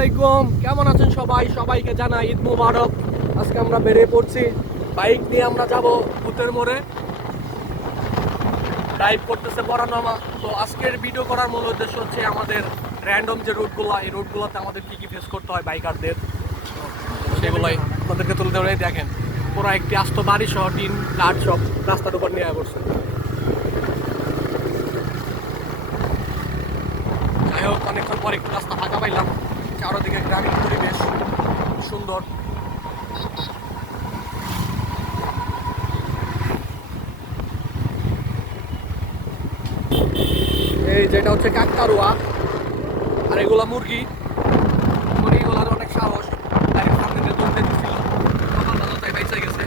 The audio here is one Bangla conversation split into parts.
আলাইকুম, কেমন আছেন সবাই? সবাইকে জানাই ঈদ মুবারক। আজকে আমরা বেরিয়ে পড়ছি, বাইক নিয়ে আমরা যাব ভূতের মোড়ে। ড্রাইভ করতেছে পরানমা। তো আজকের ভিডিও করার মূল উদ্দেশ্য হচ্ছে আমাদের র্যান্ডম যে রুটগুলো, এই রুটগুলোতে আমাদের কী কী ফেস করতে হয় বাইকারদের, সেগুলোই আপনাদেরকে তুলে ধরে দেখেন। পুরো একটি আস্ত বাড়ি সহ টিন কাঠ সব রাস্তার উপর নিয়ে পড়ছে। যাই হোক, অনেকক্ষণ পর একটু রাস্তা ফাঁকা পাইলাম, চারোদিকে গ্রামীণ পরিবেশ সুন্দর। এই যেটা হচ্ছে কাকতারুয়া, আর এগুলা মুরগি। মুরগিগুলার অনেক সাহস, সামনে দিয়ে দৌড়তে দিচ্ছিল, সকালবেলা তাই বেঁচে গেছে।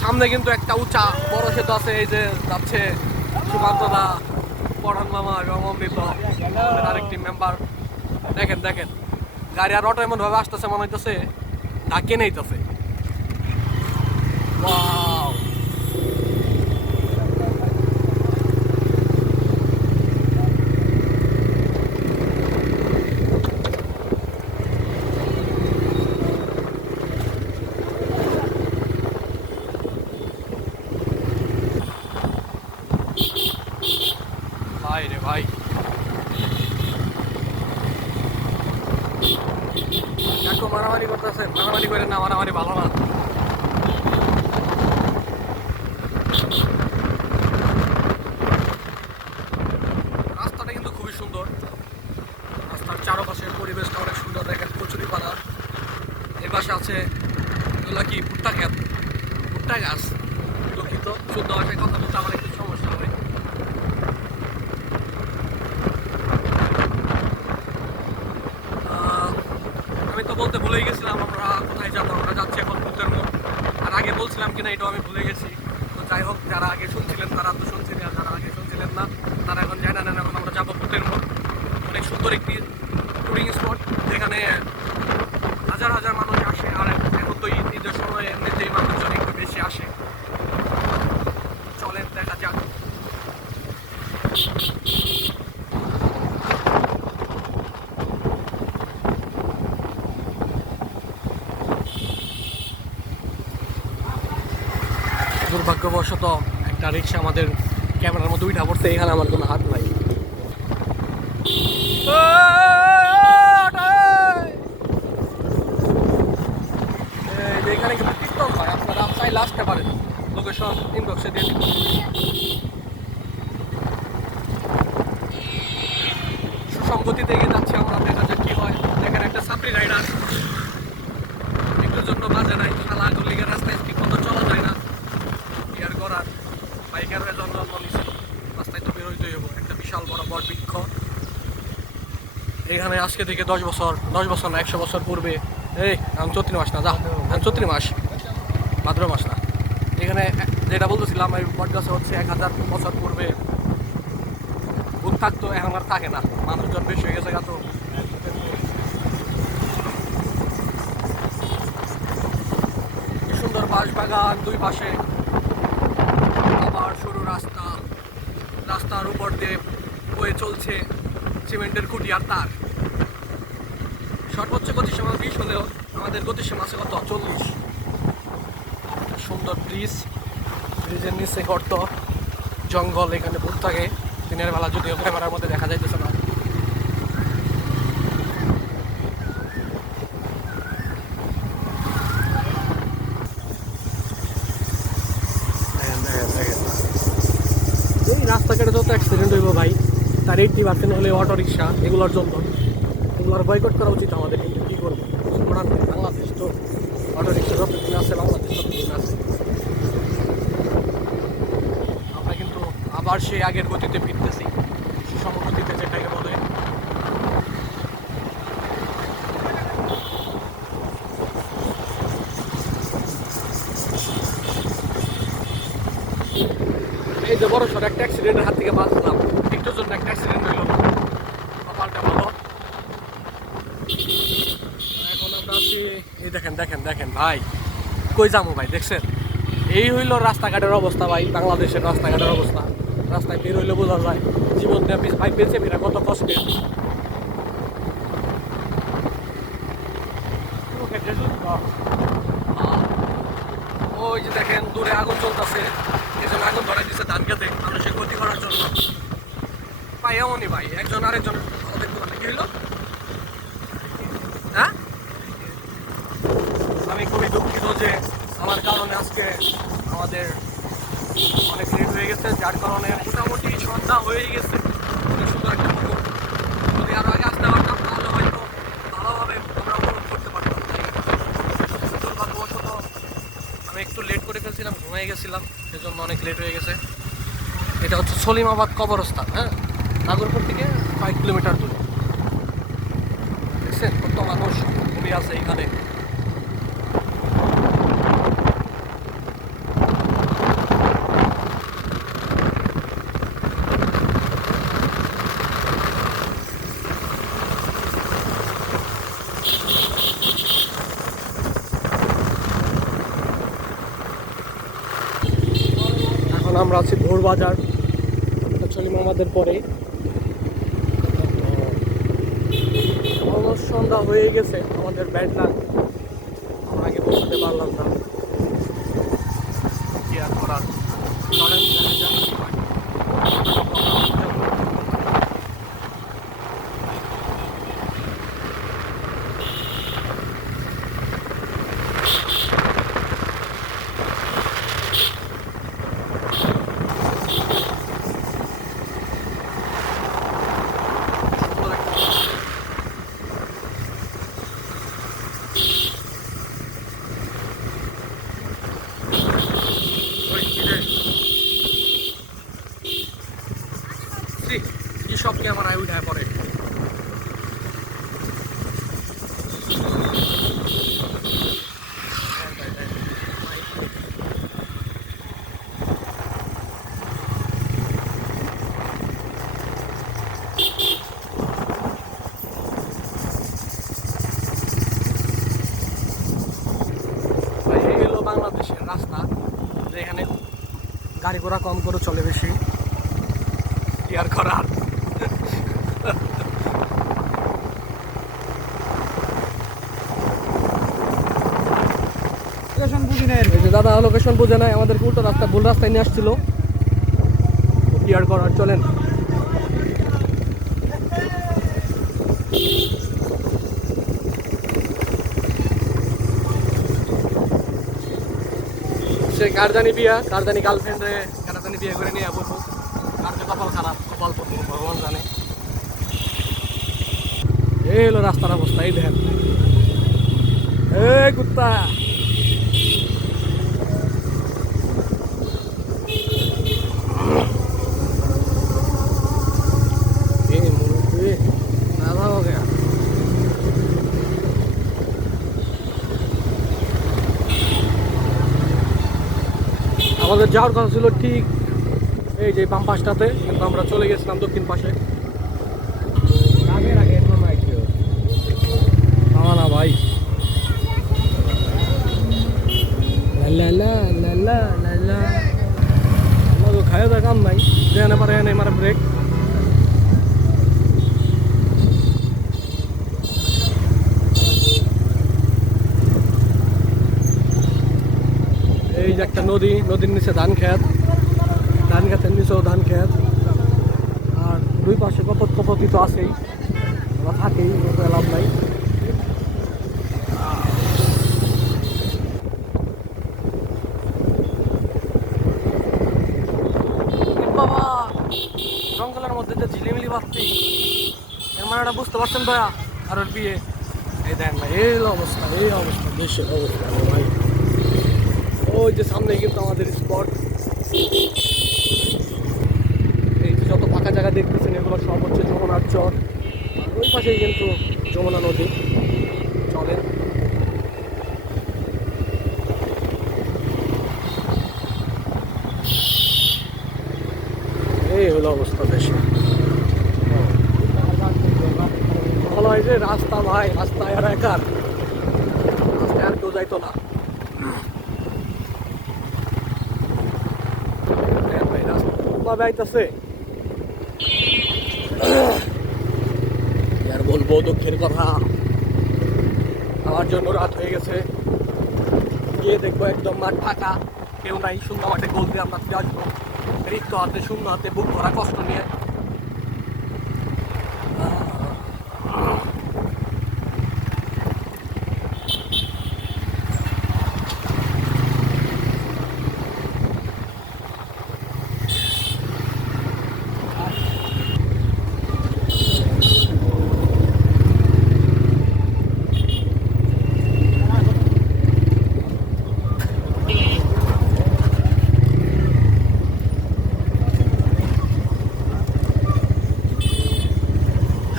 সামনে কিন্তু একটা উঁচা বড় সেতু আছে, এই যে যাচ্ছে সুকান্তদা, পরান মামা এবং অমৃত, আরেকটি মেম্বার। দেখেন দেখেন, গাড়ি আর অটো এমন ভাবে আসতেছে, মনে হইতেছে ঢাকে নেইতেছে। ভাই রে ভাই, কাকু মারামারি করতেছে। মারামারি করে না, মারামারি ভালো না। রাস্তাটা কিন্তু খুবই সুন্দর, রাস্তার চারপাশের পরিবেশটা অনেক সুন্দর। দেখেন কচুরি পানা, এর পাশে আছে এগুলা কি ভুট্টা ক্ষেত, ভুট্টা গাছ। দুঃখিত, শুদ্ধ ভাষায় কথা বলতে আমার একটু সমস্যা হয়। আমি তো বলতে ভুলেই গেছিলাম আমরা কোথায় যাবো। আমরা যাচ্ছি এখন ভূতের মোড়। আর আগে বলছিলাম কিনা এটাও আমি ভুলে গেছি। তো যাই হোক, যারা আগে শুনছিলেন তারা তো শুনছেন, আর যারা আগে শুনছিলেন না তারা এখন জানেন। এখন আমরা যাবো ভূতের মোড়, অনেক সুন্দর একটি টুরিং স্পট, যেখানে হাজার হাজার মানুষ আসে। আর এখন তো ঈদের সময় এমনিতেই মানুষজন একটু বেশি আসে। চলেন দেখা যাক। দুর্ভাগ্যবশত একটা রিক্সা আমাদের ক্যামেরার মধ্যে উঠা পড়ছে, এখানে আমার কোনো হাত নাই। এখানে কিন্তু টিকটক হয়, আপনারা চাইলে আসতে পারেন। লোকেশন ইনবক্সে দিয়ে দিন। সুসংগতিতে এগিয়ে যাচ্ছি আমরা, দেখা যাক কি হয়। দেখেন একটা সাপ্রি রাইডার একটুর জন্য বাজে নাই, শালা গলিগের রাস্তায় ঠিক মতো চলা যায় না। ইয়ার করার বাইকের জন্য নিছি, রাস্তায় তো বেরোইতেই হবো। একটা বিশাল বড় বড় বৃক্ষ এখানে আজকে থেকে 10 বছর না 100 বছর পূর্বে, এই আমি চৈত্র মাস না, যা চৈত্র মাস, ভাদ্র মাস না, এখানে যেটা বলতেছিলাম এই বটগাছে হচ্ছে 1000 বছর পূর্বে ভূত থাকতো, এখন আর থাকে না, মানুষজন বেশি হয়ে গেছে। তো সুন্দর বাঁশ বাগান দুই পাশে, আবার সরু রাস্তা, রাস্তার উপর দিয়ে বয়ে চলছে সিমেন্টের খুঁটি আর তার। সর্বোচ্চ গতিসীমা 20 হলেও আমাদের গতিসীমা আছে কত, 40। সুন্দর ব্রিজ, ব্রিজের নিচে গর্ত, জঙ্গল, এখানে ভূত থাকে দিনের বেলা, যদিও ক্যামেরার মধ্যে দেখা যাইতেছে না। এই রাস্তাঘাটে যত অ্যাক্সিডেন্ট হইব ভাই, তার 80% হলে অটো রিক্সা, এগুলোর জন্য। এগুলোর বয়কট করা উচিত আমাদের, কিন্তু কী করবো, বাংলাদেশ তো অটো রিক্সা যতদিন আছে, বাংলাদেশ ততদিন আছে। আমরা কিন্তু আবার সেই আগের গতিতে ফিরতেছি, সুষম গতিতে যেটাকে বলে। এই যে বড় সড় একটা অ্যাক্সিডেন্টের হাত থেকে বাঁচলাম, একটুর জন্য একটা অ্যাক্সিডেন্ট হইল, কপালটা ভালো। এখন আমরা আছি, এই দেখেন দেখেন দেখেন ভাই, কই যাবো ভাই দেখছেন? এই হইলো রাস্তাঘাটের অবস্থা ভাই, বাংলাদেশের রাস্তাঘাটের অবস্থা। রাস্তায় বের হইলে বোঝা যায় জীবন ভাই বেঁচে ফেরা কত কষ্টের। ওই যে দেখেন দূরে আগুন চলতেছে, এই জন্য আগুন ধরাই দিচ্ছে ধান খেতে মানুষের ক্ষতি করার জন্য। ভাই এমনই ভাই, একজন আরেকজন ভালো দেখতে পারে। কি হইলো? হ্যাঁ, আমি খুবই দুঃখিত যে আমার কারণে আজকে আমাদের অনেক লেট হয়ে গেছে, যার কারণে মোটামুটি সন্ধ্যা হয়েই গেছে। অনেক সুন্দর একটা পুকুর, যদি আরো আগে আসতে পারতাম তাহলে হয়তো ভালোভাবে আমরা উপভোগ করতে পারতাম। দুর্ভাগ্যবশত আমি একটু লেট করে ফেলছিলাম, ঘুমিয়ে গেছিলাম, সেজন্য অনেক লেট হয়ে গেছে। এটা হচ্ছে সলিমাবাদ কবরস্থান, হ্যাঁ, নাগরপুর থেকে 5 কিলোমিটার দূরে। দেখছেন কত মানুষ ঘুমিয়ে আছে এখানে। এখন আমরা আছি ভোর বাজার, সলিমাবাদের পরেই। অলমোস্ট সন্ধ্যা হয়ে গেছে, আমাদের ব্যাড লাক, আমরা আগে পৌঁছাতে পারলাম না। কি আর করার, চলেন দেখা যাক কি হয়। সুন্দর একটা ওই কি রে? ছি, কি সব ক্যামেরায় উঠায় পড়ে। ভাই এই হলো বাংলাদেশের রাস্তা, যেখানে গাড়ি ঘোড়া কম করে চলে বেশি। কি আর করার। এই যে দাদা লোকেশন বুঝে নাই, আমাদেরকে উল্টো রাস্তা ভুল রাস্তায় নিয়ে আসছিল। কি আর করার, চলেন। সে কার জানি বিয়া, কার জানি গার্লফ্রেন্ডে কার জানি বিয়ে করে নিয়ে বসবো। কার যে কপাল খারাপ, কপাল পড়বো ভগবান জানে। এই হলো রাস্তার অবস্থা, এই দেখেন। এই কুত্তা, আমাদের যাওয়ার কথা ছিল ঠিক এই যে বাম পাশটাতে, কিন্তু আমরা চলে গেছিলাম দক্ষিণ পাশে। না ভাই, খায় দেওয়ার কাম নাই, যেখানে পারে এনে মারা ব্রেক। এই যে একটা নদী, নদীর নিচে ধান খেত, ধান খেতের নিচেও ধান খেত, আর দুই পাশে কপত কপতি তো আছেই, ওরা থাকেই, লাভ নাই। বাবা, জঙ্গলের মধ্যে যে ঝিলিমিলি বাড়তি, এর মানে বুঝতে পারছেন দয়া আর ওর বিয়ে। এই দেন ভাই, এই অবস্থা, এই অবস্থা, দেশের অবস্থা ভাই। ওই যে সামনে কিন্তু আমাদের স্পট। এই যে যত ফাঁকা জায়গা দেখতেছেন এগুলো সব হচ্ছে যমুনার চর, ওই পাশেই কিন্তু যমুনা নদী চলে। এই হলো অবস্থা দেশে। ভালো হয় যে যে রাস্তা ভাই, রাস্তায় আর একার, রাস্তায় আর কেউ যাইতো না। ভাই রাস্তা আইতাছে, আর বলবো দুঃখের কথা, আমার জন্য রাত হয়ে গেছে। গিয়ে দেখবো একদম মাঠ ফাঁকা, কেউ নাই, শূন্য মাঠে গোল দিয়ে আমরা ফিরে আসবো রিক্ত হাতে, শূন্য হাতে, বুক ভরা কষ্ট নিয়ে।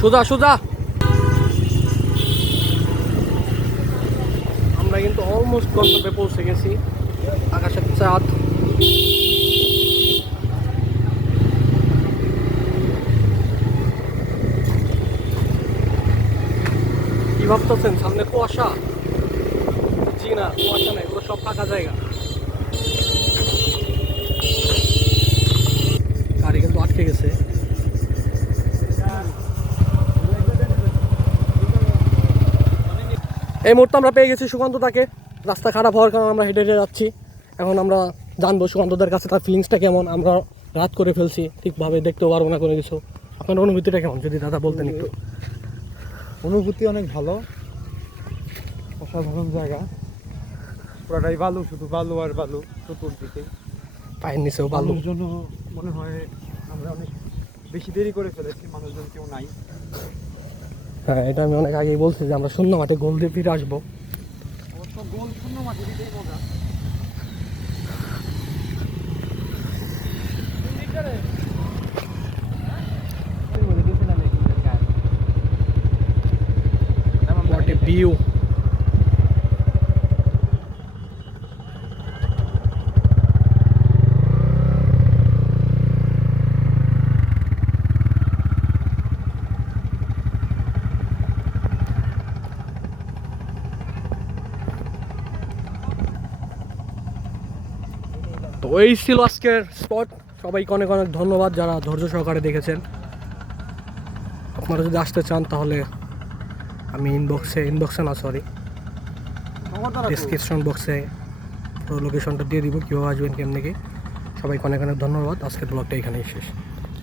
সোজা সোজা। আমরা কিন্তু অলমোস্ট গন্তব্যে পৌঁছে গেছি। আকাশের চাঁদ, কি ভাবতেছেন সামনে কুয়াশা? জি না, কুয়াশা না, এগুলো সব ফাঁকা জায়গা। গাড়ি কিন্তু আটকে গেছে। এই মুহূর্তে আমরা পেয়ে গেছি সুকান্তদাকে। রাস্তা খারাপ হওয়ার কারণে আমরা হেঁটে হেঁটে যাচ্ছি। এখন আমরা জানবো সুকান্তদার কাছে তার ফিলিংসটা কেমন। আমরা রাত করে ফেলছি, ঠিকভাবে দেখতেও পারবো না কোনো কিছু। আপনার অনুভূতিটা কেমন যদি দাদা বলতেন একটু। অনুভূতি অনেক ভালো, অসাধারণ জায়গা, পুরাটাই বালু, শুধু বালু আর বালু চতুর্দিকে। পায়ের নিচেও বালু। মানুষজন মনে হয় আমরা অনেক বেশি দেরি করে ফেলেছি, মানুষজন কেউ নাই। হ্যাঁ, এটা আমি অনেক আগেই বলছি যে আমরা শূন্য মাঠে গোল দিয়ে ফিরে আসবো। অবশ্য গোল শূন্য মাঠে দিতেই মজা। What a view! তো এই ছিল আজকের স্পট। সবাইকে অনেক অনেক ধন্যবাদ যারা ধৈর্য সহকারে দেখেছেন। আপনারা যদি আসতে চান তাহলে আমি ইনবক্সে না সরি ডিসক্রিপশন বক্সে পুরো লোকেশনটা দিয়ে দিব, কীভাবে আসবেন কেমনি কি। সবাইকে অনেক অনেক ধন্যবাদ। আজকের ব্লগটা এখানেই শেষ।